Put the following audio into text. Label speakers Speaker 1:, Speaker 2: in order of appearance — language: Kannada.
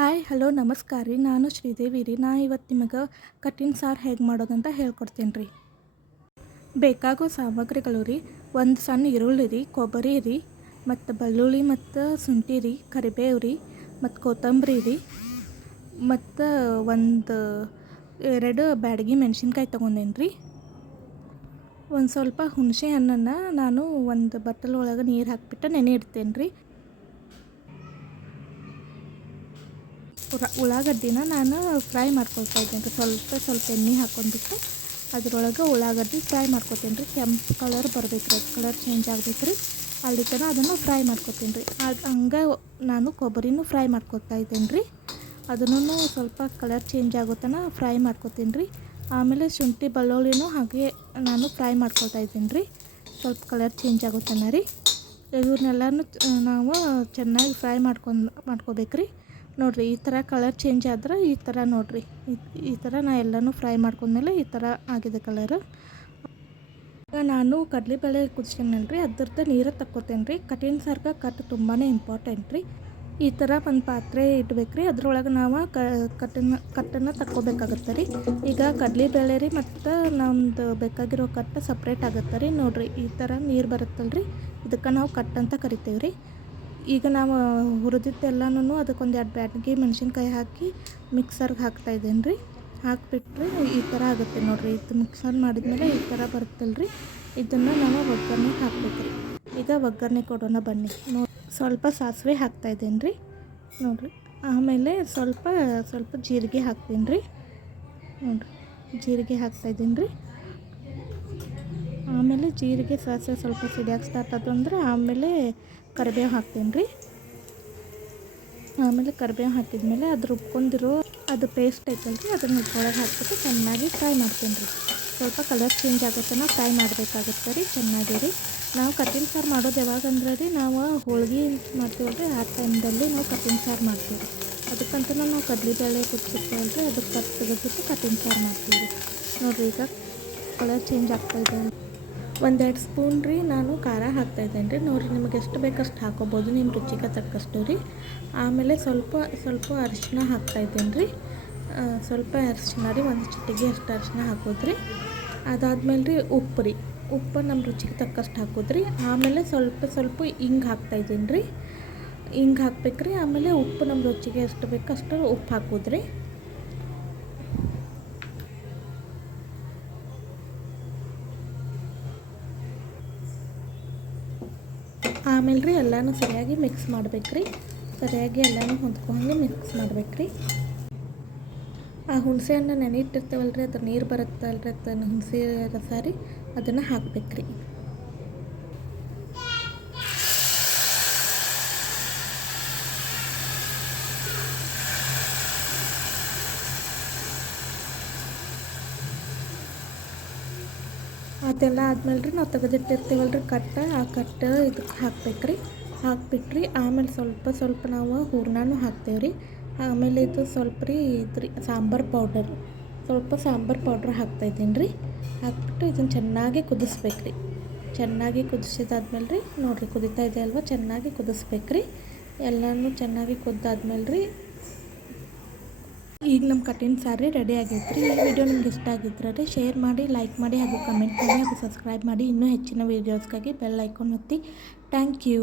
Speaker 1: ಹಾಯ್, ಹಲೋ, ನಮಸ್ಕಾರ ರೀ. ನಾನು ಶ್ರೀದೇವಿ ರೀ. ನಾ ಇವತ್ತು ನಿಮಗೆ ಕಟ್ಟಿನ ಸಾರು ಹೇಗೆ ಮಾಡೋದಂತ ಹೇಳ್ಕೊಡ್ತೀನಿ ರೀ. ಬೇಕಾಗೋ ಸಾಮಗ್ರಿಗಳು ರೀ. ಒಂದು ಸಣ್ಣ ಈರುಳ್ಳಿ ರೀ, ಕೊಬ್ಬರಿ ರೀ, ಮತ್ತು ಬೆಳ್ಳುಳ್ಳಿ ಮತ್ತು ಶುಂಠಿ ರೀ, ಕರಿಬೇವು ರೀ, ಮತ್ತು ಕೊತ್ತಂಬರಿ ರೀ, ಮತ್ತು ಒಂದು ಎರಡು ಬ್ಯಾಡಗಿ ಮೆಣಸಿನ್ಕಾಯಿ ತೊಗೊಂಡೇನಿ ರೀ. ಒಂದು ಸ್ವಲ್ಪ ಹುಣಸೆ ಹಣ್ಣನ್ನು ನಾನು ಒಂದು ಬಟ್ಟಲ್ ಒಳಗೆ ನೀರು ಹಾಕಿಬಿಟ್ಟು ನೆನೆ ಇಡ್ತೇನೆ ರೀ. ಉಳ್ಳಾಗಡ್ಡಿನ ನಾನು ಫ್ರೈ ಮಾಡ್ಕೊಳ್ತಾ ಇದ್ದೀನಿ ರೀ ಸ್ವಲ್ಪ ಸ್ವಲ್ಪ ಎಣ್ಣೆ ಹಾಕೊಂಡ್ಬಿಟ್ಟು ಅದರೊಳಗೆ ಉಳ್ಳಾಗಡ್ಡಿ ಫ್ರೈ ಮಾಡ್ಕೊತೀನಿ ರೀ. ಕೆಂಪು ಕಲರ್ ಬರ್ಬೇಕು ರೀ. ಕಲರ್ ಚೇಂಜ್ ಆಗಬೇಕು ರೀ. ಅಲ್ಲಿ ತನಕ ಅದನ್ನು ಫ್ರೈ ಮಾಡ್ಕೊತೀನಿ ರೀ. ಅದು ಹಂಗೆ ನಾನು ಕೊಬ್ಬರಿನೂ ಫ್ರೈ ಮಾಡ್ಕೊತಾ ಇದ್ದೀನಿ ರೀ. ಅದನ್ನು ಸ್ವಲ್ಪ ಕಲರ್ ಚೇಂಜ್ ಆಗೋತನ ಫ್ರೈ ಮಾಡ್ಕೊತೀನಿ ರೀ. ಆಮೇಲೆ ಶುಂಠಿ ಬೆಳ್ಳುಳ್ಳಿನೂ ಹಾಗೆ ನಾನು ಫ್ರೈ ಮಾಡ್ಕೊತಾ ಇದ್ದೀನಿ ರೀ. ಸ್ವಲ್ಪ ಕಲರ್ ಚೇಂಜ್ ಆಗೋ ತನಕ ರೀ. ಇವ್ರನ್ನೆಲ್ಲನೂ ನಾವು ಚೆನ್ನಾಗಿ ಫ್ರೈ ಮಾಡ್ಕೊಂಡು ಮಾಡ್ಕೋಬೇಕು ರೀ. ನೋಡಿರಿ, ಈ ಥರ ಕಲರ್ ಚೇಂಜ್ ಆದ್ರೆ ಈ ಥರ ನೋಡಿರಿ. ಈ ಥರ ನಾ ಎಲ್ಲನೂ ಫ್ರೈ ಮಾಡ್ಕೊಂಡ್ಮೇಲೆ ಈ ಥರ ಆಗಿದೆ ಕಲರ್ ಈಗ ನಾನು ಕಡಲೆಬೇಳೆ ಕುದಿಸ್ಕೊಂಡಲ್ಲ ರೀ ಅದ್ರದ್ದು ನೀರು ತಕ್ಕೋತೇನೆ ರೀ ಕಠಿಣ ಸಾರ್ಗೆ ಕಟ್ ತುಂಬಾ ಇಂಪಾರ್ಟೆಂಟ್ ರೀ. ಈ ಥರ ಒಂದು ಪಾತ್ರೆ ಇಡ್ಬೇಕು ರೀ ಅದ್ರೊಳಗೆ ನಾವು ಕಟ್ಟನ್ನು ಕಟ್ಟನ್ನು ತಕ್ಕೋಬೇಕಾಗತ್ತೆ ರೀ. ಈಗ ಕಡಲೆಬೇಳೆ ರೀ, ಮತ್ತು ನಮ್ಮದು ಬೇಕಾಗಿರೋ ಕಟ್ಟು ಸಪ್ರೇಟ್ ಆಗುತ್ತೆ ರೀ. ನೋಡಿರಿ, ಈ ಥರ ನೀರು ಬರುತ್ತಲ್ಲ ರೀ ಇದಕ್ಕೆ ನಾವು ಕಟ್ ಅಂತ ಕರಿತೀವಿ ರೀ ಈಗ ನಾವು ಹುರಿದಿದ್ದೆಲ್ಲನೂ ಅದಕ್ಕೊಂದು ಎರಡು ಬ್ಯಾಟ್ಗೆ ಮೆಣಸಿನ್ಕಾಯಿ ಹಾಕಿ ಮಿಕ್ಸರ್ಗೆ ಹಾಕ್ತಾ ಇದ್ದೇನೆ ರೀ. ಹಾಕಿಬಿಟ್ರೆ ಈ ಥರ ಆಗುತ್ತೆ ನೋಡಿರಿ. ಇದು ಮಿಕ್ಸರ್ ಮಾಡಿದ್ಮೇಲೆ ಈ ಥರ ಬರುತ್ತಲ್ಲ ರೀ. ಇದನ್ನು ನಾವು ಒಗ್ಗರಣೆ ಹಾಕ್ಬೇಕು ರೀ. ಈಗ ಒಗ್ಗರಣೆ ಕೊಡೋಣ ಬನ್ನಿ. ನೋಡಿ ಸ್ವಲ್ಪ ಸಾಸಿವೆ ಹಾಕ್ತಾ ಇದ್ದೇನೆ ರೀ. ನೋಡಿರಿ. ಆಮೇಲೆ ಸ್ವಲ್ಪ ಸ್ವಲ್ಪ ಜೀರಿಗೆ ಹಾಕ್ತೀನಿ ರೀ. ನೋಡಿರಿ. ಜೀರಿಗೆ ಹಾಕ್ತಾ ಇದ್ದೀನಿ ರೀ. ಆಮೇಲೆ ಜೀರಿಗೆ ಸಾಸಿವೆ ಸ್ವಲ್ಪ ಸಿಡಿಯಾಕೆ ಸ್ಟಾರ್ಟ್ ಆಮೇಲೆ ಕರಿಬೇವು ಹಾಕ್ತೀನಿ ರೀ. ಆಮೇಲೆ ಕರಿಬೇವು ಹಾಕಿದ್ಮೇಲೆ ಅದು ರುಬ್ಕೊಂಡಿರೋ ಅದು ಪೇಸ್ಟ್ ಐತಲ್ಲ ರೀ, ಅದನ್ನು ಒಳಗೆ ಹಾಕ್ಬಿಟ್ಟು ಚೆನ್ನಾಗಿ ಫ್ರೈ ಮಾಡ್ತೀನಿ ರೀ. ಸ್ವಲ್ಪ ಕಲರ್ ಚೇಂಜ್ ಆಗುತ್ತೆನ ಫ್ರೈ ಮಾಡಬೇಕಾಗುತ್ತೆ ರೀ, ಚೆನ್ನಾಗಿ ರೀ. ನಾವು ಕಟ್ಟಿನ ಸಾರು ಮಾಡೋದು ಯಾವಾಗ ಅಂದ್ರೆ ರೀ, ನಾವು ಹೋಳಿಗೆ ಮಾಡ್ತೀವಲ್ಲ ರೀ, ಆ ಟೈಮ್ದಲ್ಲಿ ನಾವು ಕಟ್ಟಿನ ಸಾರು ಮಾಡ್ತೀವಿ ಅದಕ್ಕಂತ ನಾವು ಕಡಲೆಬೇಳೆ ಕುದಿಸಿರ್ತೀವಲ್ಲ ರೀ ಅದಕ್ಕೆ ಕಟ್ ತೆಗೆದ್ಬಿಟ್ಟು ಕಟ್ಟಿನ ಸಾರು ಮಾಡ್ತೀವಿ ರೀ. ನೋಡಿರಿ ಈಗ ಕಲರ್ ಚೇಂಜ್ ಆಗ್ತಾಯಿದೆ ಒಂದೆರಡು ಸ್ಪೂನ್ ರೀ ನಾನು ಖಾರ ಹಾಕ್ತಾಯಿದ್ದೇನೆ ರೀ. ನೋಡಿರಿ ನಿಮಗೆ ಎಷ್ಟು ಬೇಕಷ್ಟು ಹಾಕೋಬೋದು, ನಿಮ್ಮ ರುಚಿಗೆ ತಕ್ಕಷ್ಟು ರೀ. ಆಮೇಲೆ ಸ್ವಲ್ಪ ಸ್ವಲ್ಪ ಅರಿಶಿನ ಹಾಕ್ತಾಯಿದ್ದೇನೆ ರೀ. ಸ್ವಲ್ಪ ಅರಿಶಿನ ರೀ ಒಂದು ಚಿಟ್ಟಿಗೆ ಅಷ್ಟು ಅರಿಶಿನ ಹಾಕೋದ್ರಿ ಅದಾದಮೇಲೆ ರೀ ಉಪ್ಪು ರೀ. ಉಪ್ಪು ನಮ್ಮ ರುಚಿಗೆ ತಕ್ಕಷ್ಟು ಹಾಕೋದ್ರಿ ಆಮೇಲೆ ಸ್ವಲ್ಪ ಸ್ವಲ್ಪ ಹಿಂಗೆ ಹಾಕ್ತಾಯಿದ್ದೀನಿ ರೀ. ಹಿಂಗೆ ಹಾಕ್ಬೇಕು ರೀ. ಆಮೇಲೆ ಉಪ್ಪು ನಮ್ಮ ರುಚಿಗೆ ಎಷ್ಟು ಬೇಕು ಅಷ್ಟು ಉಪ್ಪು ಹಾಕೋದ್ರಿ ಆಮೇಲೆ ರೀ ಎಲ್ಲನೂ ಸರಿಯಾಗಿ ಮಿಕ್ಸ್ ಮಾಡ್ಬೇಕು ರೀ. ಸರಿಯಾಗಿ ಎಲ್ಲನೂ ಹೊಂದ್ಕೊಂಡು ಮಿಕ್ಸ್ ಮಾಡ್ಬೇಕು ರೀ. ಆ ಹುಣಸೆ ಹಣ್ಣು ನೆನೆಯಿಟ್ಟಿರ್ತೇವಲ್ಲ ರೀ ಅದ್ರ ನೀರು ಬರುತ್ತಲ್ಲ ರೀ ಅದನ್ನು ಹುಣಸೆ ರಸ ರೀ, ಅದನ್ನು ಹಾಕ್ಬೇಕು ರೀ. ಅದೆಲ್ಲ ಆದ್ಮೇಲೆ ರೀ ನಾವು ತೆಗೆದಿಟ್ಟಿರ್ತೀವಲ್ಲ ರೀ ಕಟ್ಟ. ಆ ಕಟ್ಟ ಇದಕ್ಕೆ ಹಾಕ್ಬೇಕು ರೀ ಹಾಕ್ಬಿಟ್ರಿ. ಆಮೇಲೆ ಸ್ವಲ್ಪ ಸ್ವಲ್ಪ ನಾವು ಹೂರ್ಣನೂ ಹಾಕ್ತೇವೆ ರೀ ಆಮೇಲೆ ಇದು ಸ್ವಲ್ಪ ರೀ ಇದು ರೀ ಸಾಂಬಾರು ಪೌಡರ್. ಸ್ವಲ್ಪ ಸಾಂಬಾರು ಪೌಡ್ರ್ ಹಾಕ್ತಾಯಿದ್ದೀನಿ ರೀ. ಹಾಕ್ಬಿಟ್ಟು ಇದನ್ನು ಚೆನ್ನಾಗಿ ಕುದಿಸ್ಬೇಕು ರೀ ಚೆನ್ನಾಗಿ ಕುದಿಸಿದಾದ್ಮೇಲೆ ರೀ, ನೋಡಿರಿ ಕುದಿತಾ ಇದೆ ಅಲ್ವಾ ಚೆನ್ನಾಗಿ ಕುದಿಸ್ಬೇಕು ರೀ ಎಲ್ಲನೂ ಚೆನ್ನಾಗಿ ಕುದ್ದಾದ್ಮೇಲೆ ರೀ ಈಗ ನಮ್ಮ ಕಟಿನ್ ಸಾರಿ ರೆಡಿ ಆಗೈತೆ ರೀ ಈ ವಿಡಿಯೋ ನಿಮ್ಗೆ ಇಷ್ಟ ಆಗಿದ್ರೆ ಶೇರ್ ಮಾಡಿ ಲೈಕ್ ಮಾಡಿ ಹಾಗೂ ಕಮೆಂಟ್ ಮಾಡಿ ಹಾಗೂ ಸಬ್ಸ್ಕ್ರೈಬ್ ಮಾಡಿ. ಇನ್ನೂ ಹೆಚ್ಚಿನ ವೀಡಿಯೋಸ್ಗಾಗಿ ಬೆಲ್ ಐಕಾನ್ ಒತ್ತಿ. Thank you